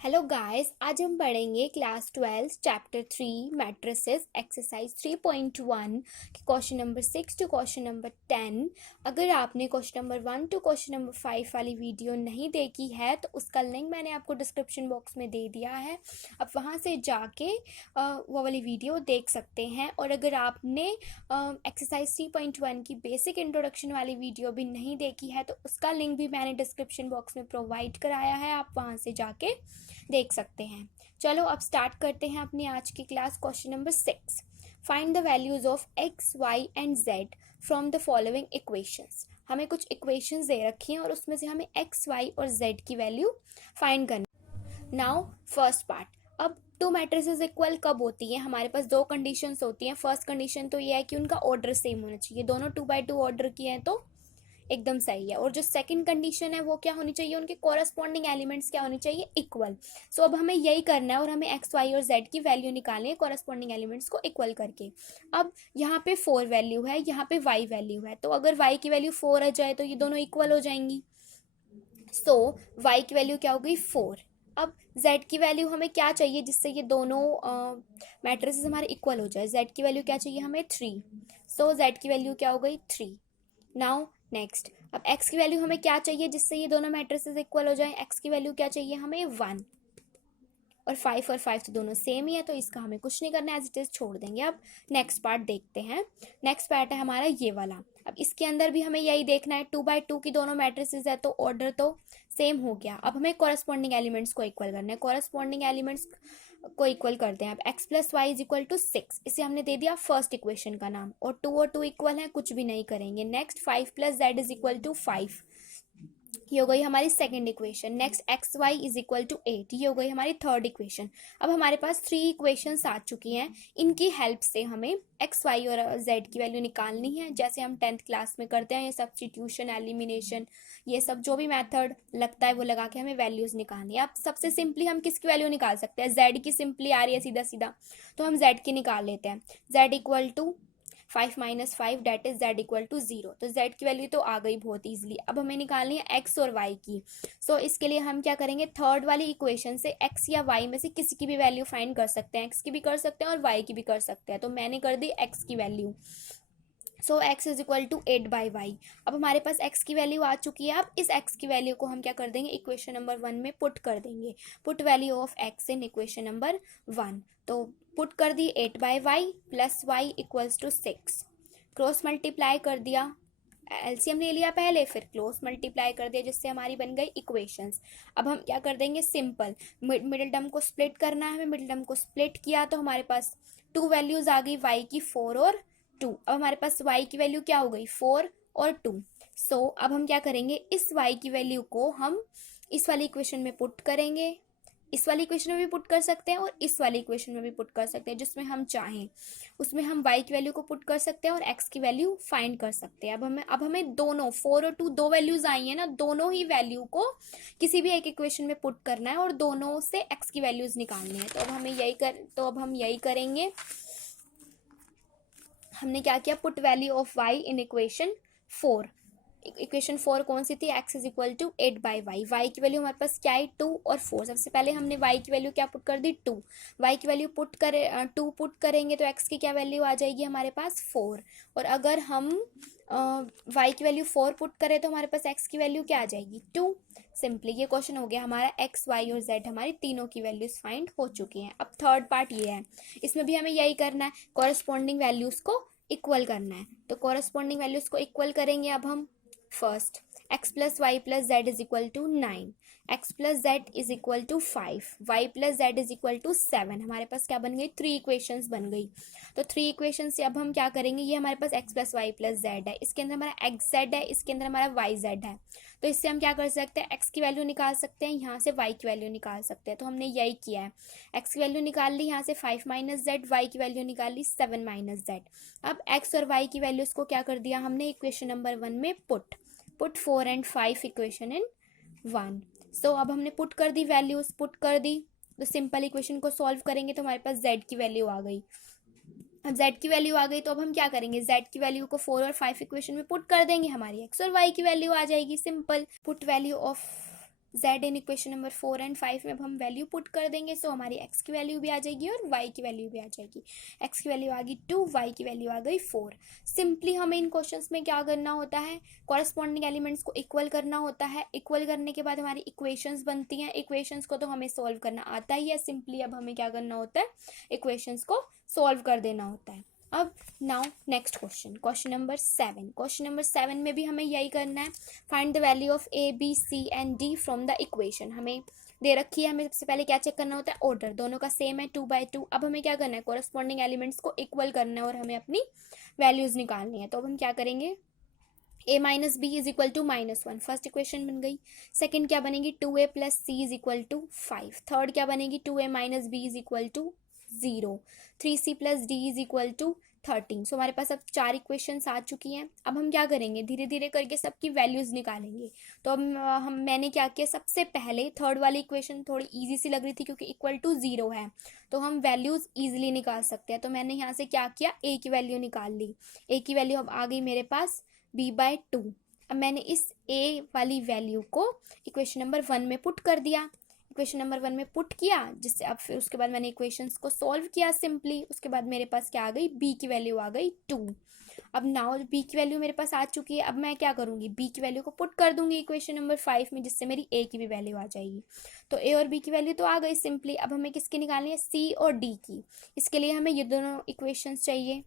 Hello guys, आज हम पढ़ेंगे क्लास 12 चैप्टर 3 मैट्रिसेस एक्सरसाइज 3.1 के question number 6 to question number 10। अगर आपने question number 1 to question number 5 वाली वीडियो नहीं देखी है तो उसका लिंक मैंने आपको डिस्क्रिप्शन बॉक्स में दे दिया है। आप वहां से जाके वो वाली वीडियो देख सकते हैं। और अगर आपने एक्सरसाइज 3.1 की बेसिक इंट्रोडक्शन वाली वीडियो भी नहीं देखी है तो उसका लिंक भी मैंने डिस्क्रिप्शन बॉक्स में प्रोवाइड कराया है, आप वहां से जाके देख सकते हैं। चलो अब स्टार्ट करते हैं अपनी आज की class. Question number 6, find the values of X Y and Z from the following equations. हमें कुछ इक्वेशंस दे रखी हैं और उसमें से हमें एक्स वाई और जेड की वैल्यू फाइंड करनी। नाउ फर्स्ट पार्ट, अब टू मैट्रिसेस इक्वल कब होती है? हमारे पास दो कंडीशंस होती हैं। फर्स्ट कंडीशन तो ये है कि उनका ऑर्डर सेम होना चाहिए, दोनों 2x2 ऑर्डर की हैं तो एकदम सही है। और जो सेकंड कंडीशन है वो क्या होनी चाहिए? उनके कॉरस्पॉन्डिंग एलिमेंट्स क्या होनी चाहिए? इक्वल। सो अब हमें यही करना है और हमें एक्स वाई और जेड की वैल्यू निकालनी है कॉरस्पॉन्डिंग एलिमेंट्स को इक्वल करके। अब यहाँ पे 4 वैल्यू है, यहाँ पे वाई वैल्यू है, तो अगर वाई की वैल्यू 4 आ जाए तो ये दोनों इक्वल हो जाएंगी। सो वाई की वैल्यू क्या हो गई? 4। अब z की वैल्यू हमें क्या चाहिए जिससे ये दोनों मैट्रिसेस हमारे इक्वल हो जाए? z की वैल्यू क्या चाहिए हमें? 3। सो z की वैल्यू क्या हो गई? 3। नाउ नेक्स्ट, अब x की वैल्यू हमें क्या चाहिए जिससे ये दोनों मैट्रिसेस इक्वल हो जाए? x की वैल्यू क्या चाहिए हमें? 1। और 5 तो दोनों सेम ही है तो इसका हमें कुछ नहीं करना है, एज इट इज छोड़ देंगे। अब नेक्स्ट पार्ट देखते हैं। नेक्स्ट पार्ट है हमारा ये वाला। अब इसके अंदर भी हमें यही देखना है, 2x2 की दोनों मैट्रिसेस है तो ऑर्डर तो सेम हो गया। अब हमें कॉरस्पॉन्डिंग एलिमेंट्स को इक्वल करना है। कॉरस्पॉन्डिंग एलिमेंट्स को इक्वल करते हैं। अब X plus Y is equal to 6, इसे हमने दे दिया फर्स्ट इक्वेशन का नाम। और 2 और 2 इक्वल है, कुछ भी नहीं करेंगे। Next 5 plus Z is equal to 5, ये हो गई हमारी second equation. Next X Y is equal to 8, ये हो गई हमारी थर्ड इक्वेशन। अब हमारे पास 3 इक्वेशंस आ चुकी हैं। इनकी हेल्प से हमें एक्स वाई और जेड की वैल्यू निकालनी है, जैसे हम 10th क्लास में करते हैं। ये सब्स्टिट्यूशन, एलिमिनेशन, ये सब जो भी मेथड लगता है वो लगा के हमें वैल्यूज निकालनी है। अब सबसे सिंपली हम किसकी वैल्यू निकाल सकते हैं? जेड की सिंपली आ रही है सीधा सीधा, तो हम जेड की निकाल लेते हैं। जेड इक्वल टू 5 माइनस 5 that is Z equal to 0, तो जेड की वैल्यू तो आ गई बहुत ईजिली। अब हमें निकालनी है एक्स और वाई की। सो इसके लिए हम क्या करेंगे? थर्ड वाली इक्वेशन से एक्स या वाई में से किसी की भी वैल्यू फाइंड कर सकते हैं। एक्स की भी कर सकते हैं और वाई की भी कर सकते हैं, तो मैंने कर दी एक्स की value. So X is equal to 8/y। अब हमारे पास एक्स की वैल्यू आ चुकी है। अब इस एक्स की वैल्यू को हम क्या कर देंगे? इक्वेशन नंबर 1 में पुट कर देंगे। Put value of X in equation number 1, तो पुट कर दी 8/y plus Y equals to 6। Cross multiply कर दिया, एलसीएम ले लिया पहले, फिर क्लोज मल्टीप्लाई कर दिया, जिससे हमारी बन गई इक्वेशंस। अब हम क्या कर देंगे? सिंपल मिडिल टर्म को स्प्लिट करना है हमें। मिडिल टर्म को स्प्लिट किया तो हमारे पास 2 वैल्यूज आ गई, वाई की 4 और 2। अब हमारे पास y की वैल्यू क्या हो गई? 4 और 2। सो अब हम क्या करेंगे? इस y की वैल्यू को हम इस वाली इक्वेशन में पुट करेंगे। इस वाली इक्वेशन में भी पुट कर सकते हैं और इस वाली इक्वेशन में भी पुट कर सकते हैं, जिसमें हम चाहें उसमें हम y की वैल्यू को पुट कर सकते हैं और x की वैल्यू फाइंड कर सकते हैं। अब हमें दोनों 4 और 2 दो वैल्यूज आई हैं ना, दोनों ही वैल्यू को किसी भी एक इक्वेशन में पुट करना है और दोनों से x की वैल्यूज निकालनी है। तो अब हम यही करेंगे। हमने क्या किया? Put value of y in equation 4। Equation 4 कौन सी थी? x is equal to 8/y। y की वैल्यू हमारे पास क्या है? 2 और 4। सबसे पहले हमने y की वैल्यू क्या पुट कर दी? 2। y की वैल्यू 2 पुट करेंगे तो x की क्या वैल्यू आ जाएगी हमारे पास? 4। और अगर हम y की वैल्यू 4 पुट करें तो हमारे पास x की वैल्यू क्या आ जाएगी? 2। सिंपली ये क्वेश्चन हो गया हमारा। x y और z हमारी तीनों की वैल्यूज फाइंड हो चुकी हैं। अब थर्ड पार्ट ये है, इसमें भी हमें यही करना है, कॉरस्पॉन्डिंग वैल्यूज को इक्वल करना है। तो कॉरस्पॉन्डिंग वैल्यूज को इक्वल करेंगे। अब हम first x plus Y plus Z is equal to 9, x plus Z is equal to 5, y plus Z is equal to 7। हमारे पास क्या बन गई? 3 इक्वेशंस बन गई। तो 3 इक्वेशन से अब हम क्या करेंगे? ये हमारे पास x plus Y plus Z है, इसके अंदर हमारा एक्स जेड है, इसके अंदर हमारा वाई जेड है। तो इससे हम क्या कर सकते हैं? x की वैल्यू निकाल सकते हैं, यहाँ से y की वैल्यू निकाल सकते हैं। तो हमने यही किया है, x की वैल्यू निकाल ली, यहाँ से 5 माइनस जेड, वाई की वैल्यू निकाल ली 7 माइनस जेड। अब x और y की वैल्यूज को क्या कर दिया हमने? इक्वेशन नंबर 1 में पुट 4 एंड 5 इक्वेशन इन 1। सो अब हमने पुट कर दी, वैल्यूज पुट कर दी, तो सिंपल इक्वेशन को सॉल्व करेंगे तो हमारे पास z की वैल्यू आ गई। अब z की वैल्यू आ गई तो अब हम क्या करेंगे? z की वैल्यू को 4 और 5 इक्वेशन में पुट कर देंगे, हमारी x और y की वैल्यू आ जाएगी। Simple put value of z in equation number 4 and 5 में अब हम वैल्यू पुट कर देंगे, सो हमारी x की वैल्यू भी आ जाएगी और y की वैल्यू भी आ जाएगी। x की वैल्यू आ गई 2, y की वैल्यू आ गई 4। सिंपली हमें इन क्वेश्चंस में क्या करना होता है, कॉरस्पॉन्डिंग एलिमेंट्स को इक्वल करना होता है। इक्वल करने के बाद हमारी इक्वेशंस बनती हैं। इक्वेशंस को तो हमें सॉल्व करना आता ही है, सिंपली अब हमें क्या करना होता है, इक्वेशंस को सॉल्व कर देना होता है। अब now next question, question number 7। Question number 7 में भी हमें यही करना है, find the value of A B C and D from the equation. हमें दे रखी है, हमें सबसे पहले क्या चेक करना होता है, ऑर्डर दोनों का सेम है 2/2। अब हमें क्या करना है, कॉरस्पॉन्डिंग एलिमेंट्स को इक्वल करना है और हमें अपनी वैल्यूज निकालनी है। तो अब हम क्या करेंगे, a minus B is equal to -1, first equation बन गई। सेकंड क्या बनेगी, 2a plus C is equal to 5। Third क्या बनेगी, 2a minus B is equal to 0। 3c plus D is equal to 13। So हमारे पास अब 4 इक्वेशंस आ चुकी हैं। अब हम क्या करेंगे, धीरे धीरे करके सबकी वैल्यूज निकालेंगे। तो अब मैंने क्या किया, सबसे पहले थर्ड वाली इक्वेशन थोड़ी इजी सी लग रही थी क्योंकि इक्वल टू 0 है, तो हम वैल्यूज इजीली निकाल सकते हैं। तो मैंने यहाँ से क्या किया, a की वैल्यू निकाल ली। a की वैल्यू अब आ गई मेरे पास b/2। अब मैंने इस a वाली वैल्यू को इक्वेशन नंबर 1 में पुट कर दिया। इक्वेशन नंबर 1 में पुट किया, जिससे अब फिर उसके बाद मैंने इक्वेशंस को सॉल्व किया सिंपली। उसके बाद मेरे पास क्या आ गई, b की वैल्यू आ गई 2। अब नाउ b की वैल्यू मेरे पास आ चुकी है। अब मैं क्या करूंगी, b की वैल्यू को पुट कर दूंगी इक्वेशन नंबर 5 में, जिससे मेरी a की भी वैल्यू आ जाएगी। तो a और b की वैल्यू तो आ गई सिंपली। अब हमें किसकी निकालनी है, c और d की। इसके लिए हमें ये दोनों इक्वेशंस चाहिए।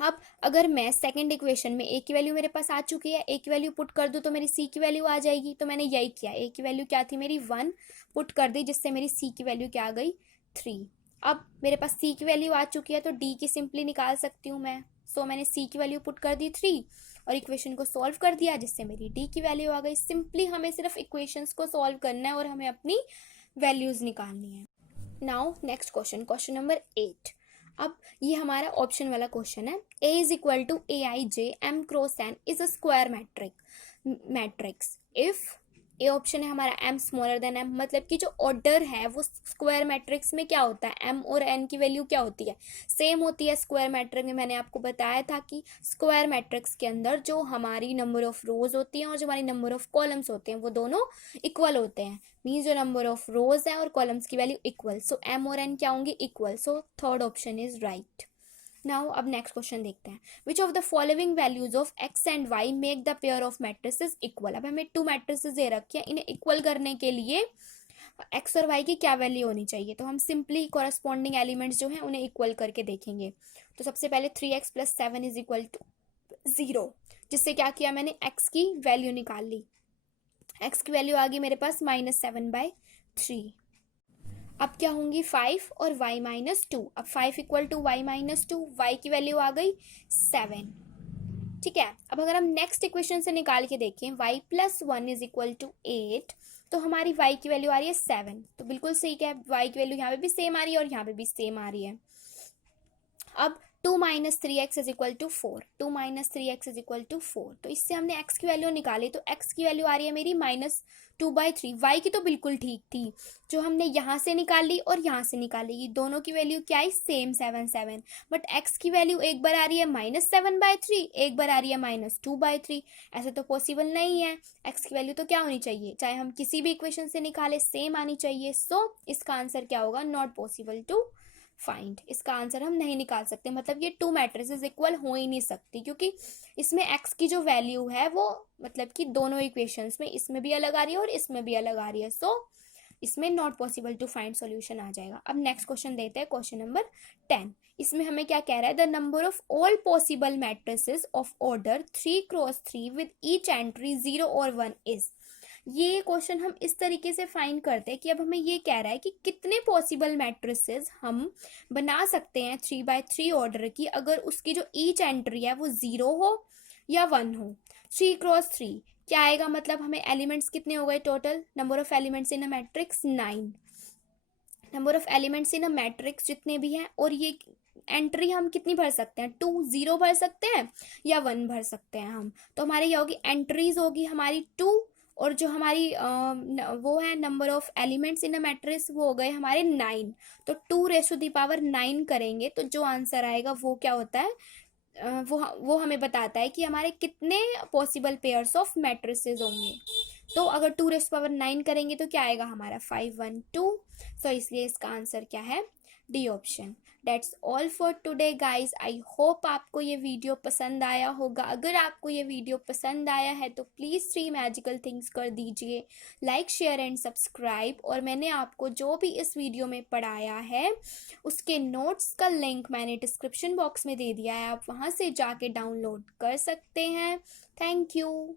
अब अगर मैं सेकंड इक्वेशन में a की वैल्यू मेरे पास आ चुकी है, a की वैल्यू पुट कर दूँ तो मेरी c की वैल्यू आ जाएगी। तो मैंने यही किया, a की वैल्यू क्या थी मेरी 1, पुट कर दी, जिससे मेरी c की वैल्यू क्या आ गई 3। अब मेरे पास c की वैल्यू आ चुकी है तो d की सिंपली निकाल सकती हूँ मैं। सो मैंने c की वैल्यू पुट कर दी 3 और इक्वेशन को सॉल्व कर दिया, जिससे मेरी d की वैल्यू आ गई। सिंपली हमें सिर्फ इक्वेशंस को सॉल्व करना है और हमें अपनी वैल्यूज निकालनी है। Now next question, question number 8। अब ये हमारा ऑप्शन वाला क्वेश्चन है, a is equal to aij m cross n is a square matrix if A option है हमारा m स्मॉलर देन m, मतलब कि जो ऑर्डर है वो स्क्वायर मैट्रिक्स में क्या होता है, m और n की वैल्यू क्या होती है, सेम होती है। स्क्वायर मैट्रिक्स में मैंने आपको बताया था कि स्क्वायर मैट्रिक्स के अंदर जो हमारी नंबर ऑफ रोज होती हैं और जो हमारी नंबर ऑफ कॉलम्स होते हैं वो दोनों इक्वल होते हैं। मीन्स जो नंबर ऑफ रोज है और कॉलम्स की वैल्यू इक्वल, सो m और n क्या होंगे, equal. So third option is right. Now अब नेक्स्ट क्वेश्चन देखते हैं, which of the following values of x and y make the pair of matrices equal. अब हमें 2 मैट्रिसेस दे रखी है, इन्हें इक्वल करने के लिए x और y की क्या वैल्यू होनी चाहिए। तो हम सिंपली कॉरस्पॉन्डिंग एलिमेंट्स जो हैं उन्हें इक्वल करके देखेंगे। तो सबसे पहले 3x plus 7 is equal to 0, जिससे क्या किया मैंने, x की वैल्यू निकाल ली। x की वैल्यू आ गई मेरे पास -7/3। अब क्या होंगी 5 और y माइनस 2। अब 5 equal to y minus 2, y की वैल्यू आ गई 7। ठीक है, अब अगर हम नेक्स्ट इक्वेशन से निकाल के देखें y plus 1 is equal to 8, तो हमारी y की वैल्यू आ रही है 7। तो बिल्कुल सही है, y की वैल्यू यहाँ पे भी सेम आ रही है और यहाँ पे भी सेम आ रही है। अब 2 minus 3x is equal to 4, 2 minus 3x is equal to 4। तो इससे हमने x की वैल्यू निकाली, तो x की वैल्यू आ रही है मेरी -2/3। y की तो बिल्कुल ठीक थी, जो हमने यहाँ से निकाली और यहाँ से निकाली, ये दोनों की वैल्यू क्या है, सेम 7 बट x की वैल्यू एक बार आ रही है -7/3, एक बार आ रही है -2/3। ऐसे तो पॉसिबल नहीं है, x की वैल्यू तो क्या होनी चाहिए, चाहे हम किसी भी इक्वेशन से निकाले सेम आनी चाहिए। सो इसका आंसर क्या होगा, नॉट पॉसिबल टू फाइंड। इसका आंसर हम नहीं निकाल सकते, मतलब ये 2 मैट्रिसेस इक्वल हो ही नहीं सकती, क्योंकि इसमें x की जो वैल्यू है वो मतलब कि दोनों इक्वेशंस में इसमें भी अलग आ रही है और इसमें भी अलग आ रही है। सो इसमें not possible to find solution आ जाएगा। अब नेक्स्ट क्वेश्चन देते हैं, क्वेश्चन नंबर 10। इसमें हमें क्या कह रहा है, the number of all possible matrices of order 3x3 with each entry 0 और 1 इज। ये क्वेश्चन हम इस तरीके से फाइंड करते हैं कि अब हमें ये कह रहा है कि कितने पॉसिबल मैट्रिसेस हम बना सकते हैं 3x3 ऑर्डर की, अगर उसकी जो ईच एंट्री है वो 0 हो या 1 हो। 3x3 क्या आएगा, मतलब हमें एलिमेंट्स कितने हो गए total, number of elements in a matrix 9। Number of elements in a matrix जितने भी हैं, और ये एंट्री हम कितनी भर सकते हैं, 2 0 भर सकते हैं या 1 भर सकते हैं हम। तो हमारे ये होगी एंट्रीज होगी हमारी 2, और जो हमारी वो है number of elements in a matrix वो हो गए हमारे 9। तो 2⁹ करेंगे तो जो आंसर आएगा वो क्या होता है, वो हमें बताता है कि हमारे कितने पॉसिबल पेयर्स ऑफ मैट्रिसेस होंगे। तो अगर 2⁹ करेंगे तो क्या आएगा हमारा 512। सो इसलिए इसका आंसर क्या है, D option. That's all for today guys. I hope आपको ये वीडियो पसंद आया होगा। अगर आपको ये वीडियो पसंद आया है तो प्लीज़ 3 मैजिकल थिंग्स कर दीजिए, लाइक शेयर एंड सब्सक्राइब। और मैंने आपको जो भी इस वीडियो में पढ़ाया है उसके नोट्स का लिंक मैंने डिस्क्रिप्शन बॉक्स में दे दिया है, आप वहाँ से जाके डाउनलोड कर सकते हैं। Thank you.